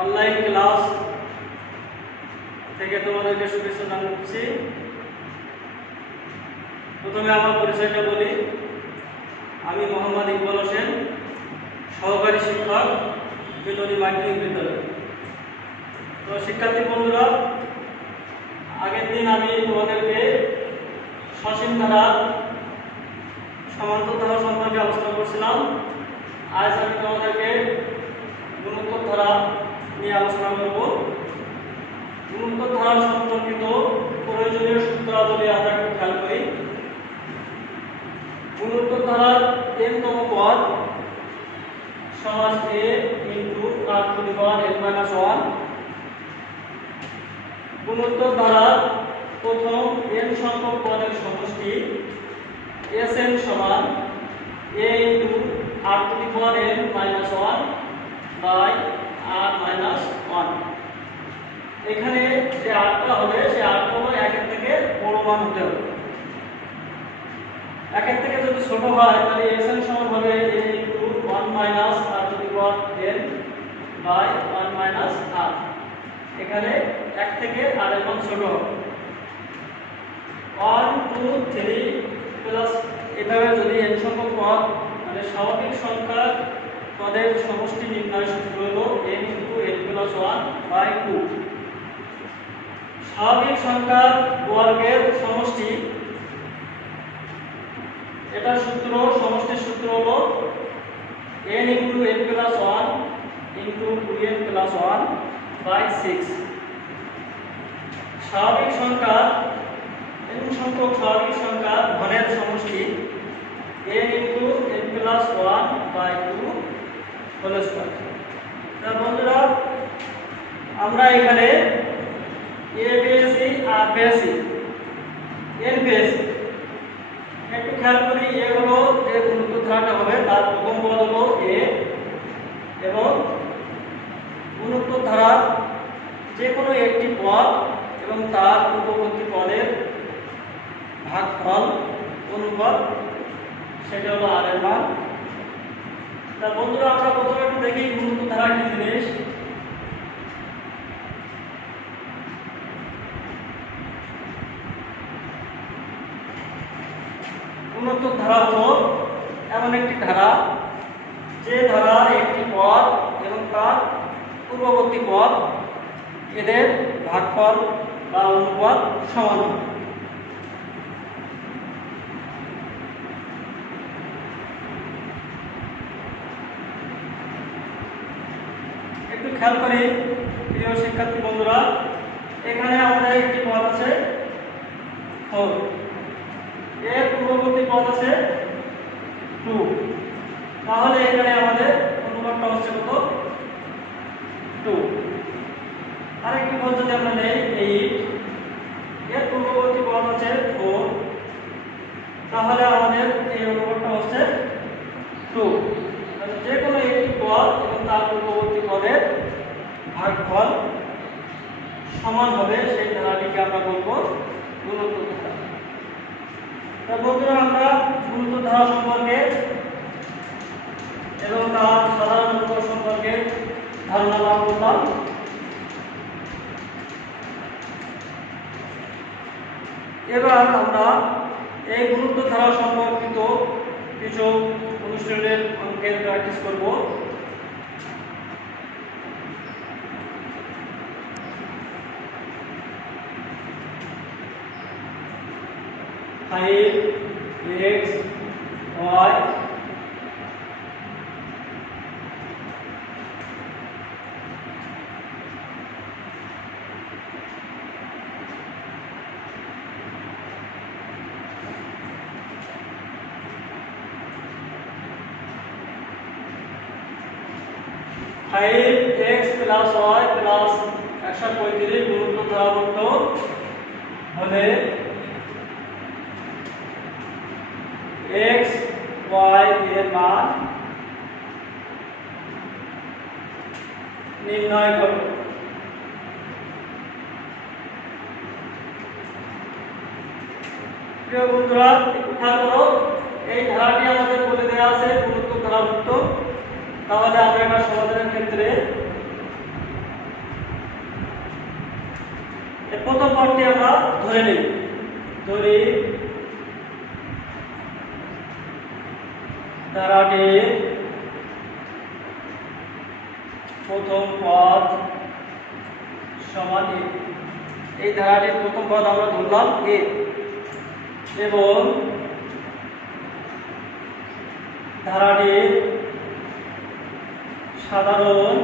Online class থেকে তোমাদেরকে শুভেচ্ছা জানাচ্ছি। প্রথমে আমার পরিচয়টা বলি। আমি মোহাম্মদ ইকবাল হোসেন, সহকারী শিক্ষক, বেতনী মাধ্যমিক বিদ্যালয়। তো শিক্ষার্থী বন্ধুরা, আগের দিন আমি তোমাদেরকে সসীম ধারা সমান্তর ধারা সম্পর্কে আলোচনা করছিলাম। আজ আমি তোমাদেরকে গুণোত্তর ধারা নিয়ে আলোচনা করব। গুণোত্তর ধারা সম্পর্কিত প্রয়োজনীয় সূত্রাবলী আমরা একটু খেয়াল করি। গুণোত্তর ধারার n-তম পদ সমান a ইন্টু r⁻n-1। গুণোত্তর ধারার প্রথম n সংখ্যক পদের সমষ্টি Sn সমান a into r⁻n-1 by r-1। এখানে যে আরটা হবে সে আরটা হলো একের থেকে বড় মান হতে হবে। একের থেকে যদি ছোট হয় তাহলে Sn সমান হবে a into 1 minus r⁻n by 1 minus r। এখানে এক থেকে r এর মান ছোট হবে। 1 2 3 প্লাস এভাবে যদি n সংখ্যক পদ মানে স্বাভাবিক সংখ্যার পদের সমষ্টি নির্ণয় সূত্র হলো n ইনটু n+1/2। স্বাভাবিক সংখ্যার বর্গের সমষ্টি, এটা সূত্র, সমষ্টির সূত্র হলো n into n+1 into 2n+1/6। স্বাভাবিক সংখ্যা n সংখ্যক স্বাভাবিক সংখ্যা ঘনের সমষ্টি n into n+1/2 whole square. তা বন্ধুরা, আমরা এখানে a পেয়েছি, r পেয়েছি, n পেয়েছি। একটু খেয়াল করি, a হলো যে গুণোত্তর ধারাটা হবে তার প্রথম পদ হলো a এবং গুণোত্তর ধারার যে কোনো একটি পদ এবং তার পূর্ববর্তী পদের ভাগফল অনুপাত, সেটা হলো r এর মান। তা বন্ধুরা, আমরা প্রথমে একটু দেখি গুণোত্তর ধারা কি জিনিস। গুণোত্তর ধারা হলো এমন একটি ধারা যে ধারার একটি পদ এবং তার পূর্ববর্তী পদ এদের ভাগফল বা অনুপাত সমান হবে। একটু খেয়াল করি প্রিয় শিক্ষার্থী বন্ধুরা, এখানে আমাদের একটি পদ আছে 4, এর পূর্ববর্তী পদ আছে 2, তাহলে এখানে আমাদের অনুপাতটা হচ্ছে কত? 2। আরেকটি পদ যদি আমরা নেই 8, এর পূর্ববর্তী পদ আছে 4, তাহলে আমাদের এই অনুপাতটা হচ্ছে 2। যে কোনো একটি পদ এবং তার পূর্ববর্তী পদের ভাগফল সমান হবে, সেই ধারাটিকে আমরা বলবো গুণোত্তর ধারা। তা বন্ধুরা, আমরা গুণোত্তর ধারা সম্পর্কে এবং তার সাধারণ অনুপাত সম্পর্কে ধারণা লাভ করলাম। এবার আমরা এই গুণোত্তর ধারা সম্পর্কিত কিছু অনুশীলনের অঙ্কের প্র্যাকটিস করব। Five x y x plus y plus 135 গুণোত্তর ধারাবদ্ধ হলে x y এর মান নির্ণয় করো। প্রিয় বন্ধুরা, একটু খেয়াল করো, এই ধারাটি আমাদের বলে দেওয়া আছে গুণোত্তর ধারাভুক্ত। তাহলে আমরা এটা সমাধানের ক্ষেত্রে প্রথম পদটি আমরা ধরে নিই, ধরি ধারাটির প্রথম পদ সমান a। এই ধারাটির প্রথম পদ আমরা ধরলাম a এবং ধারাটির সাধারণ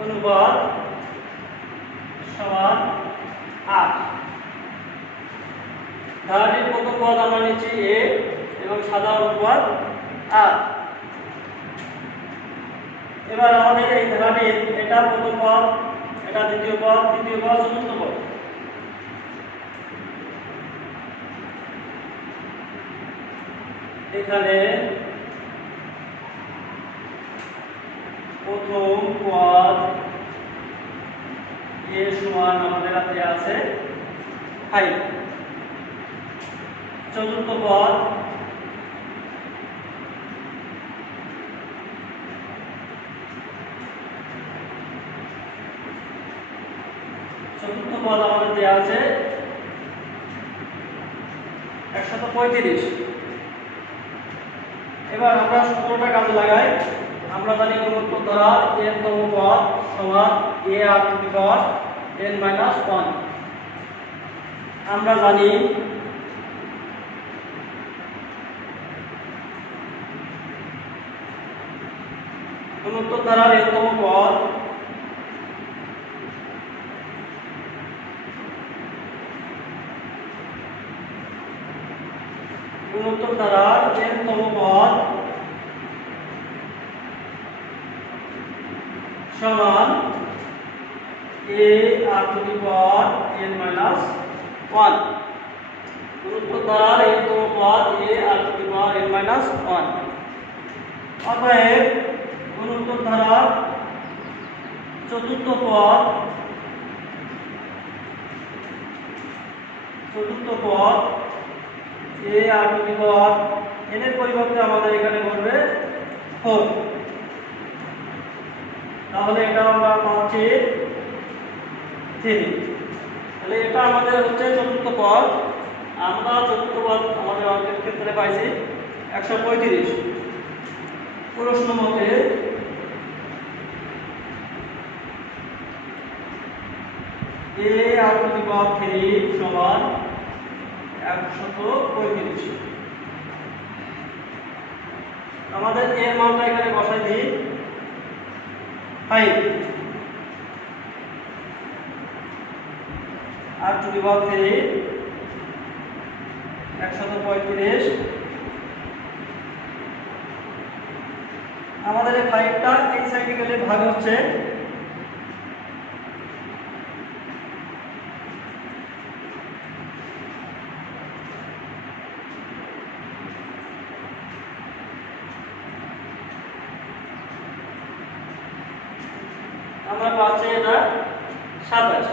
অনুপাত সমান 8। ধারাটির প্রথম পদ আমরা নিচ্ছি a এবং সাধারণ অনুপাত 8। এবার আমাদের এই ধারাটির এটা প্রথম পদ, এটা দ্বিতীয় পদ, তৃতীয় পদ, চতুর্থ পদ। এখানে প্রথম পদ a সমান আমাদের হাতে আছে 5। চতুর্থ পদ আমাদের দেওয়া আছে 135। এবার আমরা সূত্রটা কাজে লাগাই। আমরা জানি গুণোত্তর দ্বারা n তম পদ সমান a r to the power n minus 1। আমরা জানি গুণোত্তর দ্বারা n তম পদ গুণোত্তর দ্বারা n তম পদ সমান a r to the power n minus 1। গুণোত্তর দ্বারা n তম পদ a r to the power n minus 1। অতএব গুণোত্তর দ্বারা চতুর্থ পদ a r to the power n এর পরিবর্তে আমাদের এখানে বলবে 4। তাহলে এটা আমরা পাচ্ছি 3। তাহলে এটা আমাদের হচ্ছে চতুর্থ পদ। আমরা চতুর্থ পদ আমাদের অঙ্কের ক্ষেত্রে পাইছি 135। প্রশ্ন মতে a r to the power 3 সমান 135। আমাদের এর মানটা এখানে বসাই দিই 5। r to the power 3 135। আমাদের এই 5টা এই সাইডে গেলে ভাগ হচ্ছে আমরা পাচ্ছি এটা 27।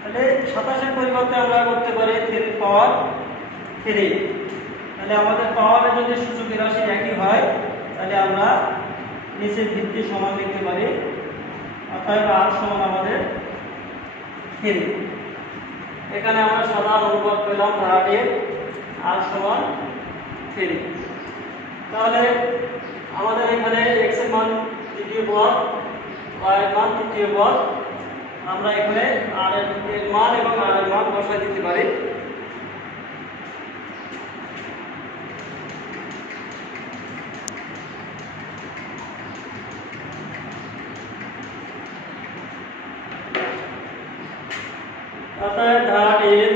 তাহলে 27 এর পরিবর্তে আমরা করতে পারি 3 পাওয়ার 3। তাহলে আমাদের পাওয়ারে যদি সূচকী রাশি একই হয় তাহলে আমরা নিচের ভিত্তি সমান লিখতে পারি। অর্থাৎ r সমান আমাদের 3। এখানে আমরা সাধারণ অনুপাত পেলাম ধারাটির r সমান 3। তাহলে আমাদের এখানে x এর মান দ্বিতীয় পদ, y এর মান তৃতীয় পদ। আমরা এখানে r এর মান এবং r এর মান বসাই দিতে পারি। অতএব ধারাটির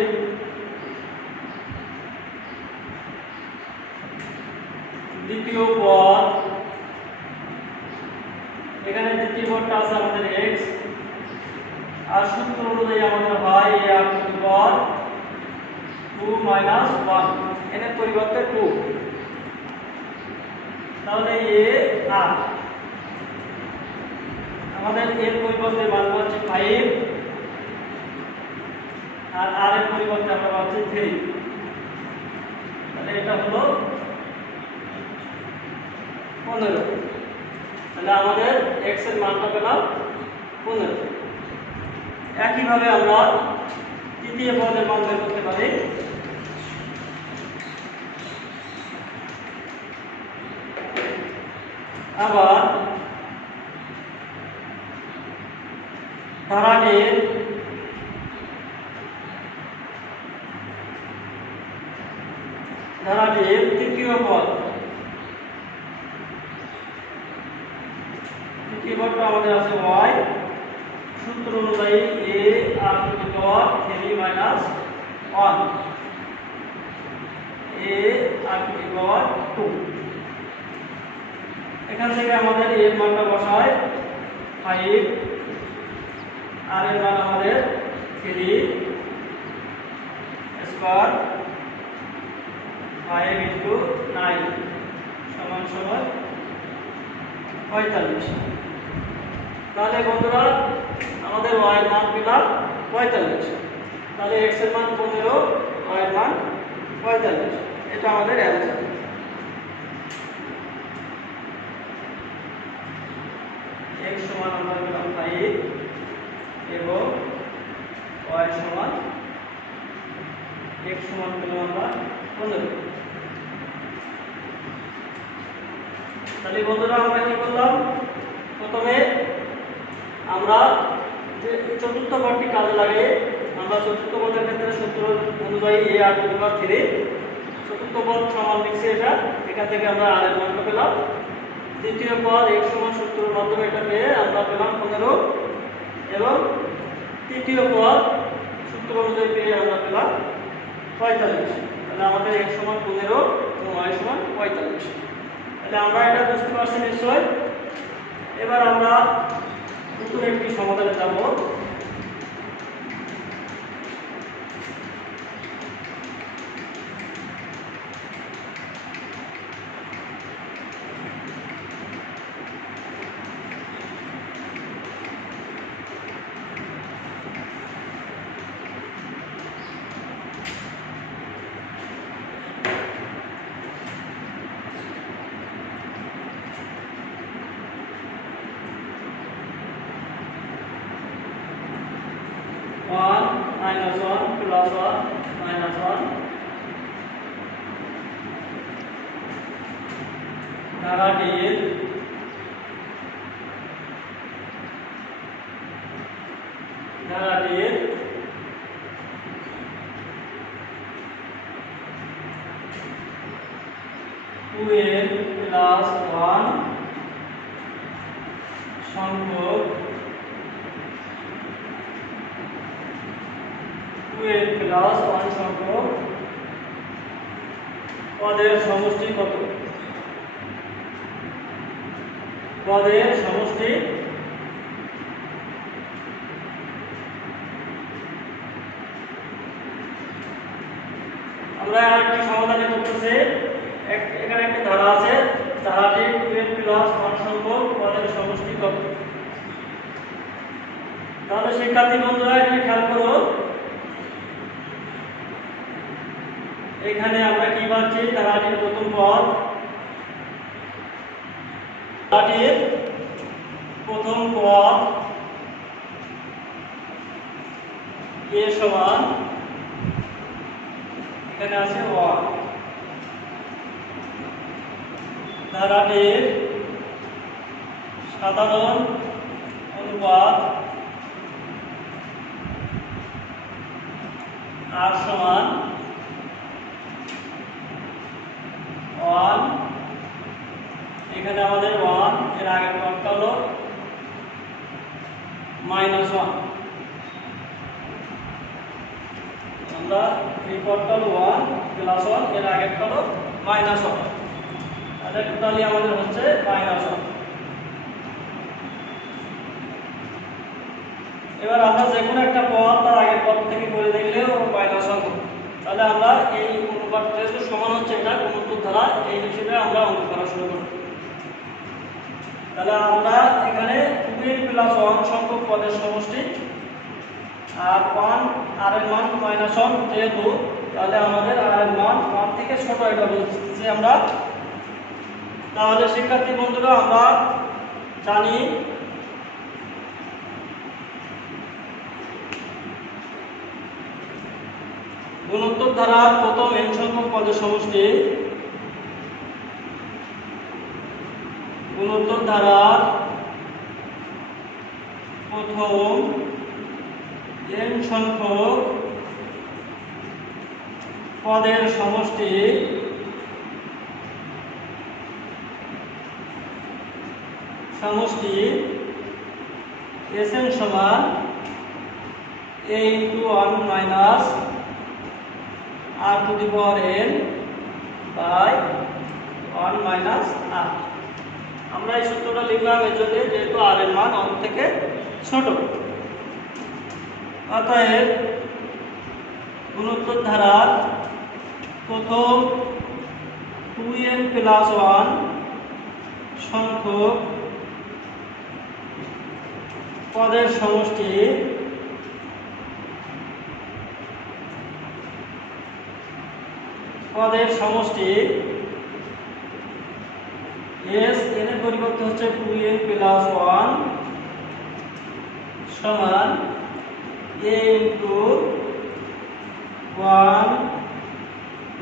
দ্বিতীয় পদ, এখানে দ্বিতীয় পদটা আছে আমাদের x, আর সূত্র অনুযায়ী আমাদের হয় a r to the power 2 minus 1, n এর পরিবর্তে 2। তাহলে a r আমাদের এর পরিবর্তে মান হচ্ছে 5 আর আর এর পরিবর্তে আমরা পাচ্ছি 3। তাহলে এটা হলো 15। তাহলে আমাদের x এর মানটা পেলাম 15। একইভাবে আমরা তৃতীয় পদের মান বের করতে পারি। আবার ধারাটির তৃতীয় পদটা আমাদের আছে y, সূত্র অনুযায়ী a r to the power 3 মাইনাস 1, a r to the power 2। এখান থেকে আমাদের a এর মানটা বসায় 5, r এর মান আমাদের 3 স্কয়ার 5 ইনটু 9 সমান সমান 45। তাহলে বন্ধুরা আমাদের y এর মান পেলাম 45। তাহলে x এর মান 15, y এর মান 45। এটা আমাদের অ্যান্সার। x সমান আমরা পেলাম 5 এবং y সমান x সমান পেলাম আমরা 15। তাহলে বন্ধুরা আমরা কি করলাম, প্রথমে আমরা যে চতুর্থ পদটি কাজে লাগে, আমরা চতুর্থ পদের ক্ষেত্রে সূত্র অনুযায়ী a r to the power 3 চতুর্থ পদ সমান লিখছি এটা, এখান থেকে আমরা r এর মানটা পেলাম। দ্বিতীয় পদ x সমান সূত্রের মাধ্যমে এটা পেয়ে আমরা পেলাম 15 এবং তৃতীয় পদ সূত্র অনুযায়ী পেয়ে আমরা পেলাম 45। তাহলে আমাদের x সমান 15 এবং y সমান 45। তাহলে আমরা এটা বুঝতে পারছি নিশ্চয়। এবার আমরা নতুন একটি সমাধানে যাব। minus 1 plus 1 minus 1 ধারাটির টু এর প্লাস 1 সংখ্যক 2n প্লাস 1 সংখ্যক পদের সমষ্টি কত? পদের সমষ্টি আমরা একটা সমাধান করতেছি। এখানে একটা ধারা আছে, ধারাটি 2n প্লাস 1 সংখ্যক পদের সমষ্টি কত? তাহলে শিক্ষার্থী বন্ধুরা এখানে খেয়াল করো, এখানে আমরা কি পাচ্ছি, ধারাটির প্রথম পদ, ধারাটির প্রথম পদ a সমান এখানে আছে 1। ধারাটির সাধারণ অনুপাত r সমান 1। এখানে আমাদের 1 এর আগের পদটা হলো -1, আমরা এই পদটা হলো 1 প্লাস 1 এর আগেরটা হলো -1, তাহলে টোটালি আমাদের হচ্ছে -1। এবার আমরা যে কোনো একটা পদ তার আগের পদ থেকে করে দেখলেও -1 হবে। তাহলে আমরা এই অনুপাতটা যেহেতু সমান হচ্ছে এটা গুণোত্তর ধারা, এই হিসেবে আমরা অঙ্ক করা শুরু করব। তাহলে আমরা এখানে 2n প্লাস 1 সংখ্যক পদের সমষ্টি আর 1 আর এর মান -1 যেহেতু, তাহলে আমাদের আর এর মান 1 থেকে ছোট এটা বলছি আমরা। তাহলে শিক্ষার্থী বন্ধুরা আমরা জানি গুণোত্তর ধারার প্রথম n সংখ্যক পদের সমষ্টি, গুণোত্তর ধারার প্রথম n সংখ্যক পদের সমষ্টি Sn সমান a into 1 minus r to the power n by 1 minus r। আমরা এই সূত্রটা লিখলাম এই জন্য যেহেতু r এর মান 1 থেকে ছোট। অতএব গুণোত্তর ধারার প্রথম 2n plus 1 সংখ্যক পদের সমষ্টি s n এর পরিবর্তে হচ্ছে 2n plus 1 সমান a into 1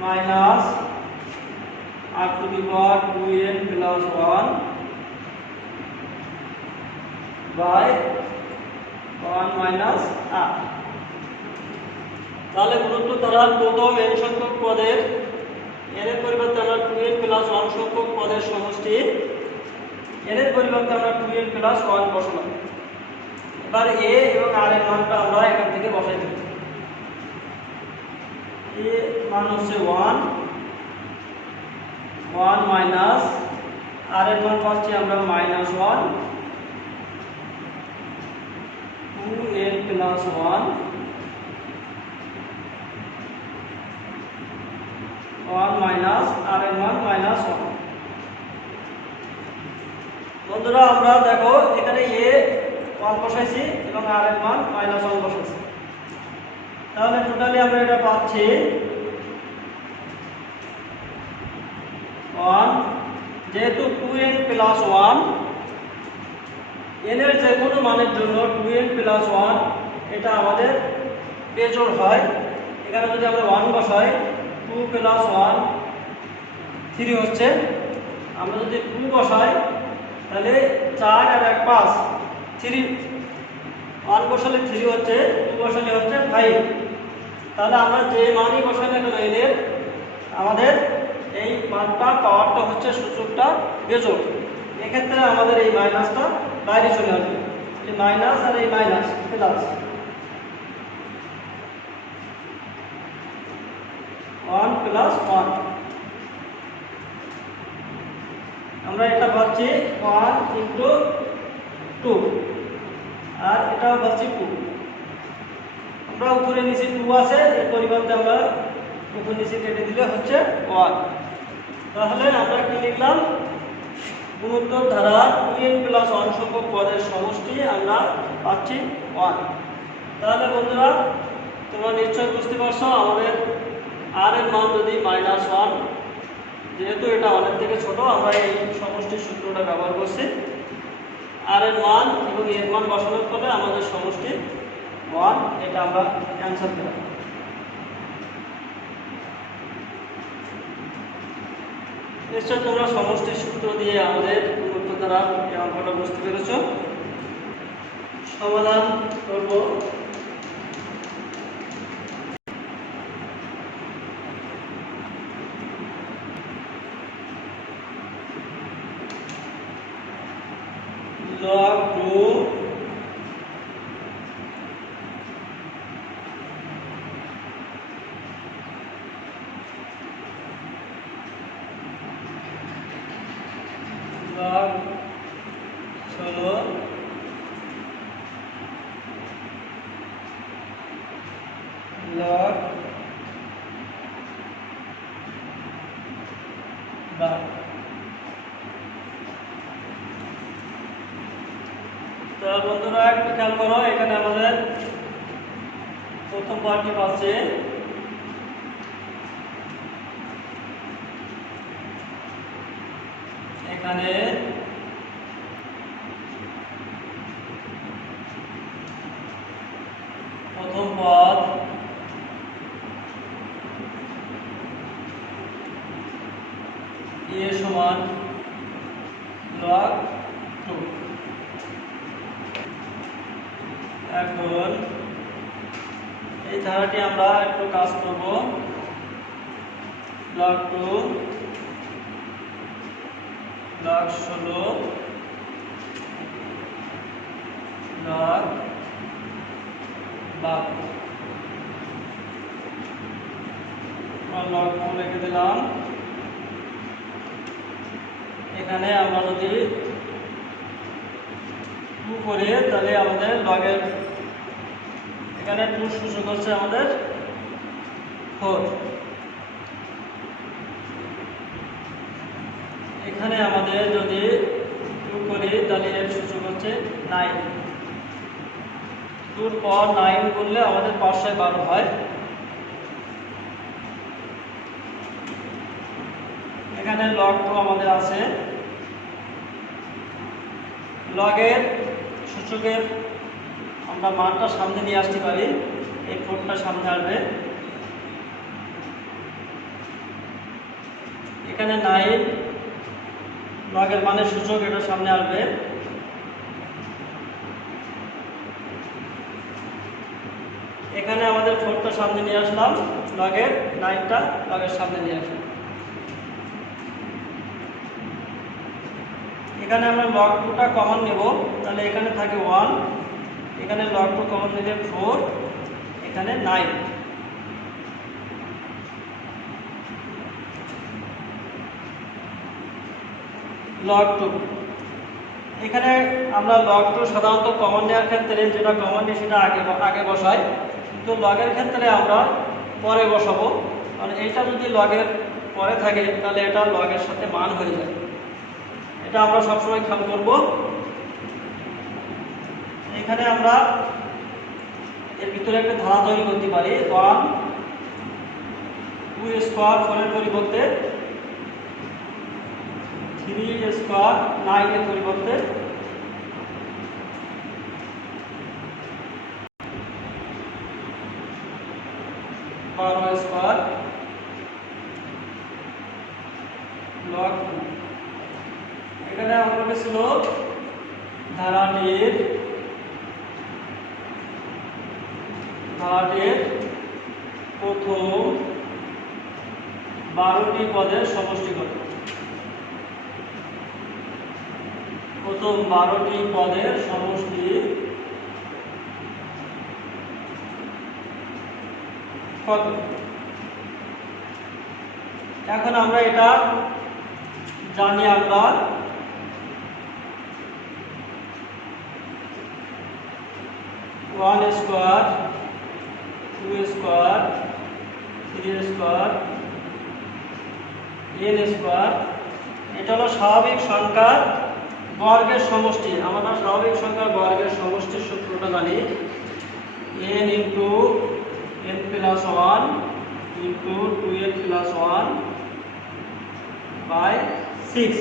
minus r to the power 2n plus 1 by 1 minus r। তাহলে গুণোত্তর ধারার প্রথম n সংখ্যক পদের n এর পরিবর্তে আমরা 2n plus 1 সংখ্যক পদের সমষ্টি, n এর পরিবর্তে আমরা 2n plus 1 বসালাম। এবার a এবং r এর মানটা আমরা এখান থেকে বসাই দেব। a মান হচ্ছে 1 মাইনাস r এর মান পাচ্ছি আমরা -1 2n plus 1 মাইনাস r এর মান -1। বন্ধুরা আমরা দেখো এখানে a 1 বসাইছি এবং r এর মান -1 বসাইছি। তাহলে টোটালি আমরা এটা পাচ্ছি 1, যেহেতু 2n plus 1 n এর যে কোনো মানের জন্য 2n plus 1 এটা আমাদের বেজোড় হয়। এখানে যদি আমরা 1 বসাই 2 plus 1 3 হচ্ছে। আমরা যদি 2 বসাই তাহলে 4 আর 1 5, 3 1 বসালে 3 হচ্ছে, 2 বসালে হচ্ছে 5। তাহলে আমরা যে মানই বসাই না কেন এদের আমাদের এই মানটা পাওয়ারটা হচ্ছে সূচকটা বেজোড়। এক্ষেত্রে আমাদের এই মাইনাসটা বাইরে চলে আসবে, এই মাইনাস আর এই মাইনাস প্লাস 1 plus 1। আমরা এটা পাচ্ছি 1 into 2 আর এটাও পাচ্ছি 2। আমরা উপরে নিচে 2 আছে, এর পরিবর্তে আমরা উপরে নিচে কেটে দিলে হচ্ছে 1। তাহলে আমরা কি লিখলাম? গুণোত্তর ধারা 2n plus 1 সংখ্যক পদের সমষ্টি আমরা পাচ্ছি 1। তাহলে বন্ধুরা তোমরা নিশ্চয়ই বুঝতে পারছো আমাদের r এর মান যদি -1, যেহেতু এটা অনেক থেকে ছোট আমরা এই সমষ্টির সূত্রটা ব্যবহার করছি। r এর মান এবং এর মান বসানোর ফলে আমাদের সমষ্টি 1, এটা আমরা অ্যানসার পেলাম। নিশ্চয় তোমরা সমষ্টির সূত্র দিয়ে আমাদের গুণোত্তর ধারা এই অঙ্কটা বুঝতে পেরেছ। সমাধান করব। log 2 log 16 log 12। তো বন্ধুরা একটু খেয়াল করো, এখানে আমাদের প্রথম পার্টটি পাচ্ছে এখানে প্রথম পদ a সমান log 2। এখন এই ধারাটি আমরা একটু কাজ করব। log 2 log 16 log 12 log 2 লিখে দিলাম। এখানে আমরা যদি 2 করি তাহলে আমাদের লগের এখানে 2 সূচক হচ্ছে আমাদের 4। এখানে আমাদের যদি 2 করি তাহলে এর সূচক হচ্ছে 9। 2 পর 9 করলে আমাদের 512 হয়। এখানে log 2 আমাদের আছে। লগের সূচকের আমরা মানটা সামনে নিয়ে আসতে পারি, এই 4টা সামনে আসবে। এখানে 9 লগের মানের সূচক, এটা সামনে আসবে। এখানে আমাদের 4টা সামনে নিয়ে আসলাম, লগের 9টা লগের সামনে নিয়ে আসলাম। এখানে আমরা log 2টা কমন নেব, তাহলে এখানে থাকে 1, এখানে log 2 কমন নিলে 4, এখানে 9। log 2 এখানে আমরা log 2 সাধারণত কমন নেওয়ার ক্ষেত্রে যেটা কমন নেই সেটা আগে বসাই, কিন্তু লগের ক্ষেত্রে আমরা পরে বসাবো। কারণ এইটা যদি লগের পরে থাকে তাহলে এটা লগের সাথে মান হয়ে যায়, এটা আমরা সবসময় খেয়াল করব। এখানে আমরা এর ভিতরে একটা ধারা তৈরি করতে পারি। 1 2 স্কয়ার 4 এর পরিবর্তে 3 স্কয়ার 9 এর পরিবর্তে 12 স্কয়ার log 2। এখানে আমাদের ছিল ধারাটির প্রথম 12টি পদের সমষ্টি কত। প্রথম 12টি পদের সমষ্টি কত। এখন আমরা এটা জানি, আমরা 1 square 2 square 3 square n square, এটা হলো স্বাভাবিক সংখ্যার বর্গের সমষ্টি। আমরা স্বাভাবিক সংখ্যার বর্গের সমষ্টির সূত্রটা জানি, n into n plus 1 into 2n plus 1 by 6।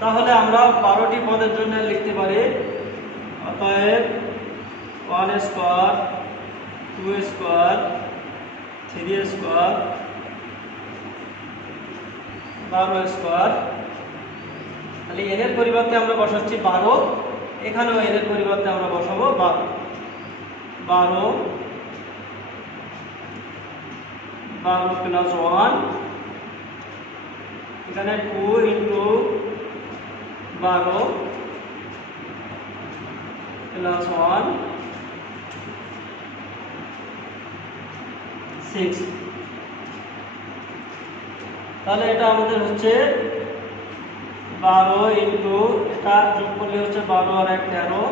তাহলে আমরা 12টি পদের জন্য লিখতে পারি, অতএব 1 স্কয়ার 2 স্কয়ার 3 স্কয়ার 12 স্কয়ার। তাহলে n এর পরিবর্তে আমরা বসাচ্ছি 12, এখানেও n এর পরিবর্তে আমরা বসাবো 12। 12 প্লাস 1, এখানে 2 ইনটু 12 প্লাস 1 6। তাহলে এটা আমাদের হচ্ছে 12 ইনটু, এটা যোগ করলে হচ্ছে 12 আর 1 13,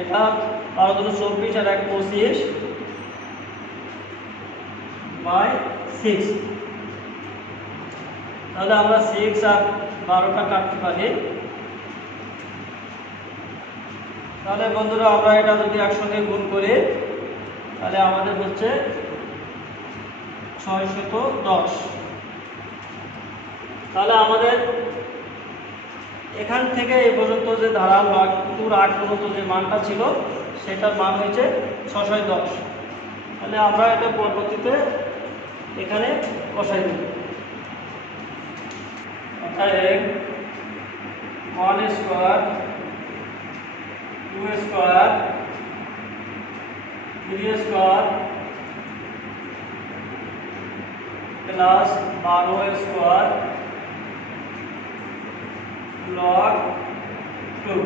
এটা 12 দুটো 24 আর 1 25 বাই 6। তাহলে আমরা 6 আর 12টা কাটতে পারি, তাহলে বন্ধুরা আমরা এটা যদি একসঙ্গে গুণ করি তাহলে আমাদের হচ্ছে 610। তাহলে আমাদের এখান থেকে এই পর্যন্ত যে ধারা লগ 2 8 পর্যন্ত যে মানটা ছিল সেটার মান হয়েছে 610। তাহলে আমরা এটা পরবর্তীতে এখানে বসাই দেব। অতএব 1 square 2 square 3 square plus 12 square log 2।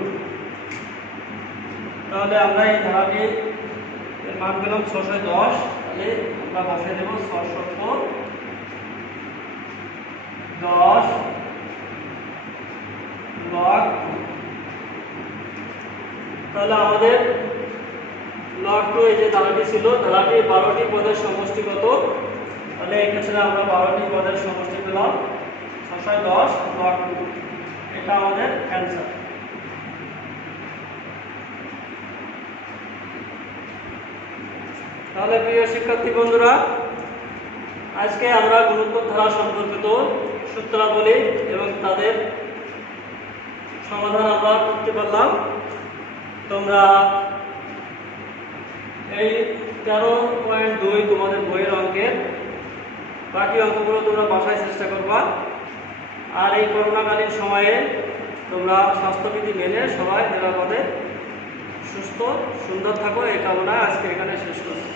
তাহলে আমরা এই ধারাটি মান পেলাম 610। তাহলে আমরা বসিয়ে দেব 610 log 2। তাহলে আমাদের log 2 এই যে ধারাটি ছিল, ধারাটি 12টি পদের সমষ্টি কত? তাহলে এই ক্ষেত্রে আমরা 12টি পদের সমষ্টি পেলাম 610 log 2। এটা আমাদের অ্যান্সার। তাহলে প্রিয় শিক্ষার্থী বন্ধুরা, আজকে আমরা গুণোত্তর ধারা সম্পর্কিত সূত্রাবলী এবং তাদের সমাধান আমরা করতে পারলাম। তোমরা এই 13.2 তোমাদের বইয়ের অঙ্কের বাকি অঙ্কগুলো তোমরা বাসায় চেষ্টা করবা। আর এই করোনাকালীন সময়ে তোমরা স্বাস্থ্যবিধি মেনে সবাই নিরাপদে সুস্থ সুন্দর থাকো, এই কামনায় আজকে এখানে শেষ করছি।